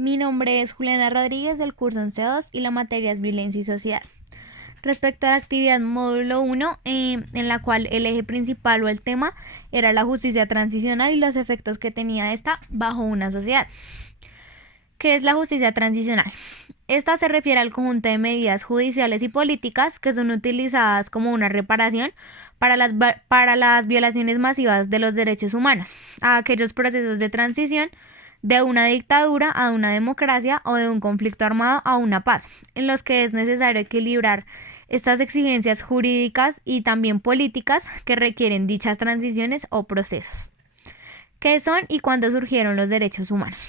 Mi nombre es Juliana Rodríguez del curso 11.2 y la materia es Violencia y Sociedad. Respecto a la actividad módulo 1, en la cual el eje principal o el tema era la justicia transicional y los efectos que tenía esta bajo una sociedad. ¿Qué es la justicia transicional? Esta se refiere al conjunto de medidas judiciales y políticas que son utilizadas como una reparación para las violaciones masivas de los derechos humanos, a aquellos procesos de transición de una dictadura a una democracia o de un conflicto armado a una paz, en los que es necesario equilibrar estas exigencias jurídicas y también políticas que requieren dichas transiciones o procesos. ¿Qué son y cuándo surgieron los derechos humanos?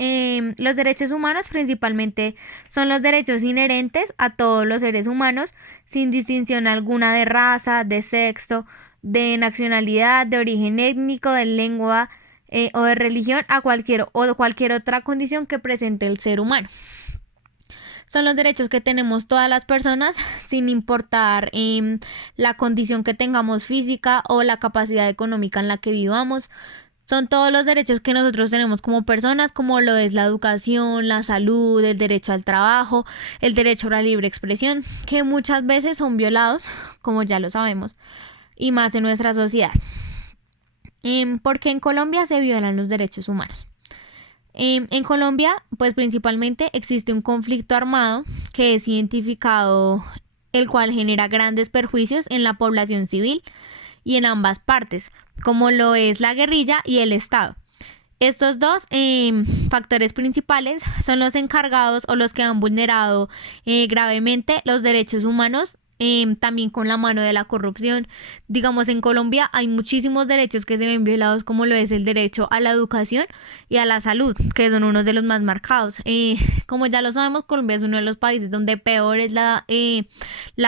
Los derechos humanos principalmente son los derechos inherentes a todos los seres humanos, sin distinción alguna de raza, de sexo, de nacionalidad, de origen étnico, de lengua o de religión, a cualquier otra condición que presente el ser humano. Son los derechos que tenemos todas las personas sin importar la condición que tengamos física o la capacidad económica en la que vivamos. Son todos los derechos que nosotros tenemos como personas, como lo es la educación, la salud, el derecho al trabajo, el derecho a la libre expresión, que muchas veces son violados, como ya lo sabemos, y más en nuestra sociedad. Porque en Colombia se violan los derechos humanos. En Colombia, pues principalmente existe un conflicto armado que es identificado, el cual genera grandes perjuicios en la población civil y en ambas partes, como lo es la guerrilla y el Estado. Estos dos factores principales son los encargados o los que han vulnerado gravemente los derechos humanos, también con la mano de la corrupción. Digamos, en Colombia hay muchísimos derechos que se ven violados, como lo es el derecho a la educación y a la salud, que son unos de los más marcados. Como ya lo sabemos, Colombia es uno de los países donde peor es la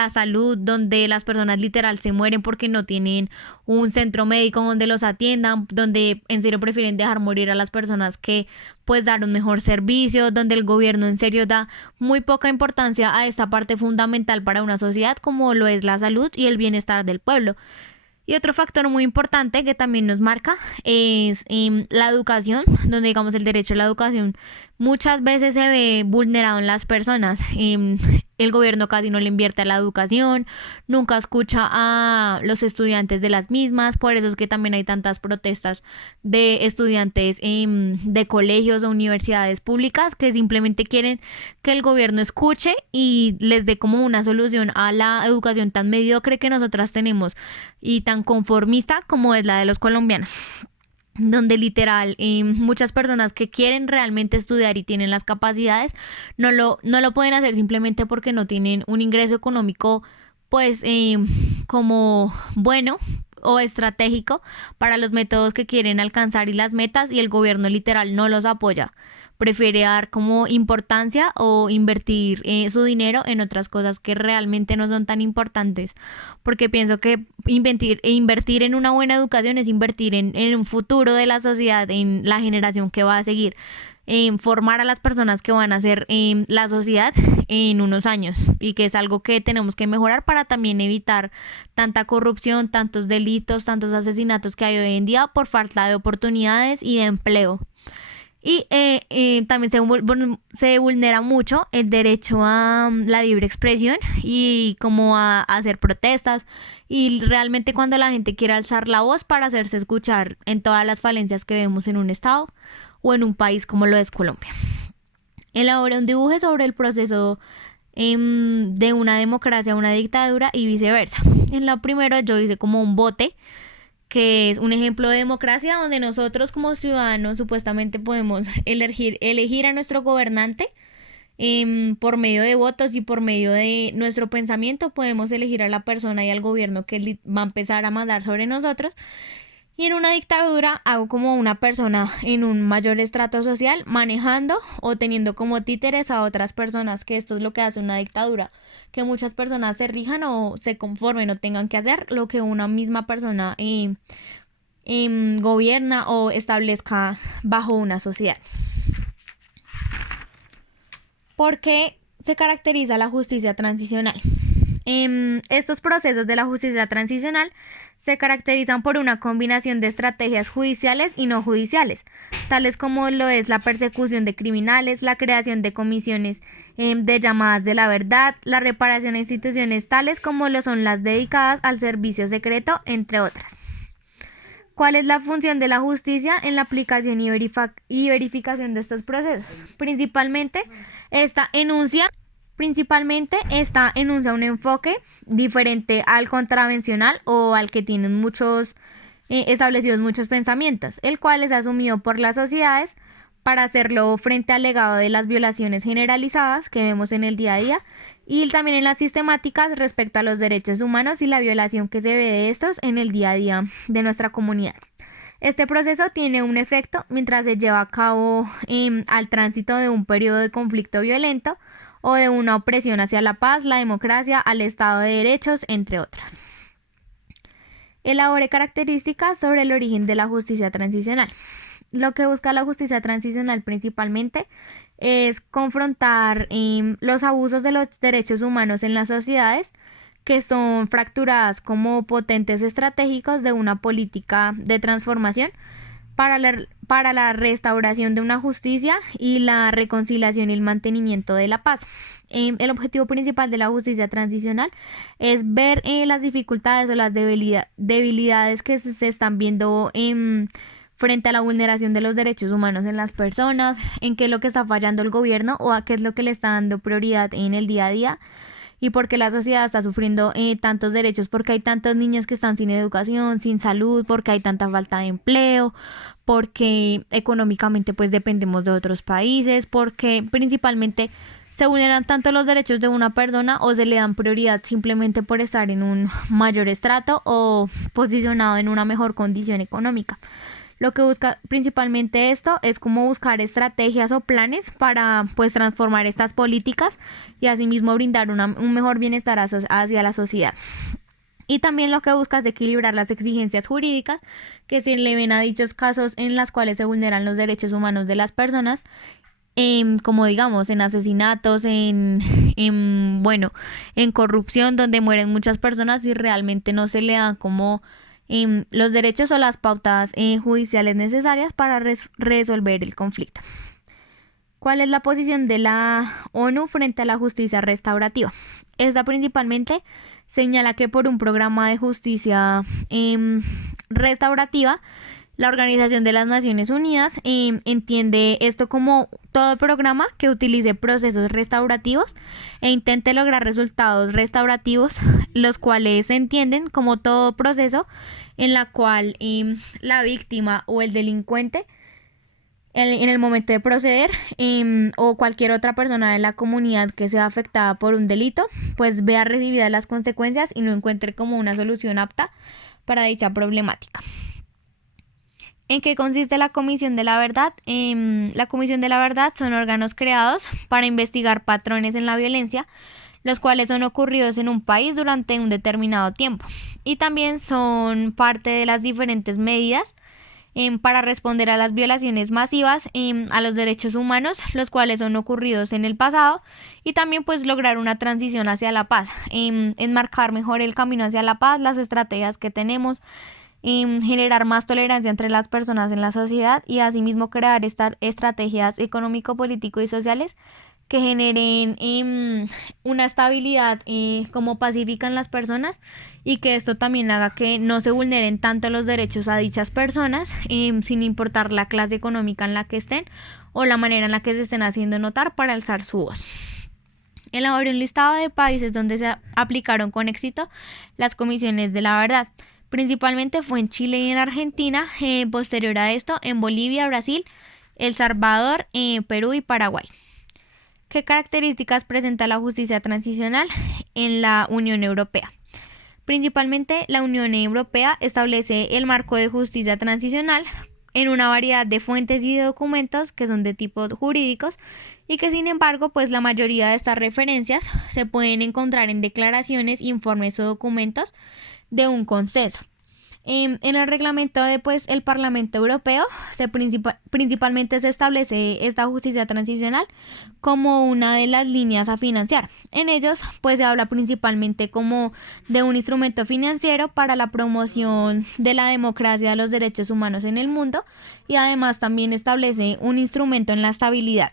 salud, donde las personas literal se mueren porque no tienen un centro médico donde los atiendan, donde en serio prefieren dejar morir a las personas que pues dar un mejor servicio, donde el gobierno en serio da muy poca importancia a esta parte fundamental para una sociedad, como lo es la salud y el bienestar del pueblo. Y otro factor muy importante que también nos marca es la educación, donde digamos el derecho a la educación muchas veces se ve vulnerado en las personas. El gobierno casi no le invierte a la educación, nunca escucha a los estudiantes de las mismas, por eso es que también hay tantas protestas de estudiantes de colegios o universidades públicas que simplemente quieren que el gobierno escuche y les dé como una solución a la educación tan mediocre que nosotras tenemos y tan conformista como es la de los colombianos, donde literal muchas personas que quieren realmente estudiar y tienen las capacidades no lo pueden hacer simplemente porque no tienen un ingreso económico pues como bueno o estratégico para los métodos que quieren alcanzar y las metas, y el gobierno literal no los apoya. Prefiere dar como importancia o invertir su dinero en otras cosas que realmente no son tan importantes, porque pienso que invertir en una buena educación es invertir en un futuro de la sociedad, en la generación que va a seguir, en formar a las personas que van a ser la sociedad en unos años, y que es algo que tenemos que mejorar para también evitar tanta corrupción, tantos delitos, tantos asesinatos que hay hoy en día por falta de oportunidades y de empleo. Y también se vulnera mucho el derecho a la libre expresión y como a hacer protestas, y realmente cuando la gente quiere alzar la voz para hacerse escuchar en todas las falencias que vemos en un estado o en un país como lo es Colombia. Elaboré un dibujo sobre el proceso de una democracia a una dictadura y viceversa. En lo primero yo hice como un bote, que es un ejemplo de democracia donde nosotros como ciudadanos supuestamente podemos elegir a nuestro gobernante por medio de votos, y por medio de nuestro pensamiento podemos elegir a la persona y al gobierno que va a empezar a mandar sobre nosotros. Y en una dictadura hago como una persona en un mayor estrato social manejando o teniendo como títeres a otras personas, que esto es lo que hace una dictadura, que muchas personas se rijan o se conformen o tengan que hacer lo que una misma persona gobierna o establezca bajo una sociedad. ¿Por qué se caracteriza la justicia transicional? Estos procesos de la justicia transicional se caracterizan por una combinación de estrategias judiciales y no judiciales, tales como lo es la persecución de criminales, la creación de comisiones de llamadas de la verdad, la reparación de instituciones tales como lo son las dedicadas al servicio secreto, entre otras. ¿Cuál es la función de la justicia en la aplicación y verificación de estos procesos? Principalmente, esta enuncia un enfoque diferente al contravencional o al que tienen establecidos muchos pensamientos, el cual es asumido por las sociedades para hacerlo frente al legado de las violaciones generalizadas que vemos en el día a día y también en las sistemáticas respecto a los derechos humanos y la violación que se ve de estos en el día a día de nuestra comunidad. Este proceso tiene un efecto mientras se lleva a cabo al tránsito de un periodo de conflicto violento o de una opresión hacia la paz, la democracia, al Estado de Derechos, entre otros. Elabore características sobre el origen de la justicia transicional. Lo que busca la justicia transicional principalmente es confrontar los abusos de los derechos humanos en las sociedades que son fracturadas como potentes estratégicos de una política de transformación para la restauración de una justicia y la reconciliación y el mantenimiento de la paz. El objetivo principal de la justicia transicional es ver las dificultades o las debilidades que se están viendo frente a la vulneración de los derechos humanos en las personas, en qué es lo que está fallando el gobierno o a qué es lo que le está dando prioridad en el día a día y por qué la sociedad está sufriendo tantos derechos, porque hay tantos niños que están sin educación, sin salud, porque hay tanta falta de empleo, porque económicamente pues dependemos de otros países, porque principalmente se vulneran tanto los derechos de una persona o se le dan prioridad simplemente por estar en un mayor estrato o posicionado en una mejor condición económica. Lo que busca principalmente esto es como buscar estrategias o planes para pues transformar estas políticas y asimismo brindar un mejor bienestar hacia la sociedad. Y también lo que busca es equilibrar las exigencias jurídicas que se le ven a dichos casos en las cuales se vulneran los derechos humanos de las personas, como digamos en asesinatos, en corrupción donde mueren muchas personas y realmente no se le dan como los derechos o las pautas judiciales necesarias para resolver el conflicto. ¿Cuál es la posición de la ONU frente a la justicia restaurativa? Esta principalmente señala que por un programa de justicia restaurativa, la Organización de las Naciones Unidas entiende esto como todo programa que utilice procesos restaurativos e intente lograr resultados restaurativos, los cuales se entienden como todo proceso en la cual la víctima o el delincuente en el momento de proceder o cualquier otra persona de la comunidad que sea afectada por un delito, pues vea recibidas las consecuencias y no encuentre como una solución apta para dicha problemática. ¿En qué consiste la Comisión de la Verdad? La Comisión de la Verdad son órganos creados para investigar patrones en la violencia, los cuales son ocurridos en un país durante un determinado tiempo. Y también son parte de las diferentes medidas para responder a las violaciones masivas a los derechos humanos, los cuales son ocurridos en el pasado, y también pues lograr una transición hacia la paz, enmarcar mejor el camino hacia la paz, las estrategias que tenemos, generar más tolerancia entre las personas en la sociedad y asimismo crear estas estrategias económico, político y sociales que generen una estabilidad como pacífica en las personas y que esto también haga que no se vulneren tanto los derechos a dichas personas sin importar la clase económica en la que estén o la manera en la que se estén haciendo notar para alzar su voz. Elaboré un listado de países donde se aplicaron con éxito las comisiones de la verdad. Principalmente fue en Chile y en Argentina, posterior a esto en Bolivia, Brasil, El Salvador, Perú y Paraguay. ¿Qué características presenta la justicia transicional en la Unión Europea? Principalmente la Unión Europea establece el marco de justicia transicional en una variedad de fuentes y de documentos que son de tipo jurídicos y que sin embargo pues la mayoría de estas referencias se pueden encontrar en declaraciones, informes o documentos de un consenso. En el reglamento de el Parlamento Europeo principalmente se establece esta justicia transicional como una de las líneas a financiar. En ellos se habla principalmente como de un instrumento financiero para la promoción de la democracia y de los derechos humanos en el mundo, y además también establece un instrumento en la estabilidad.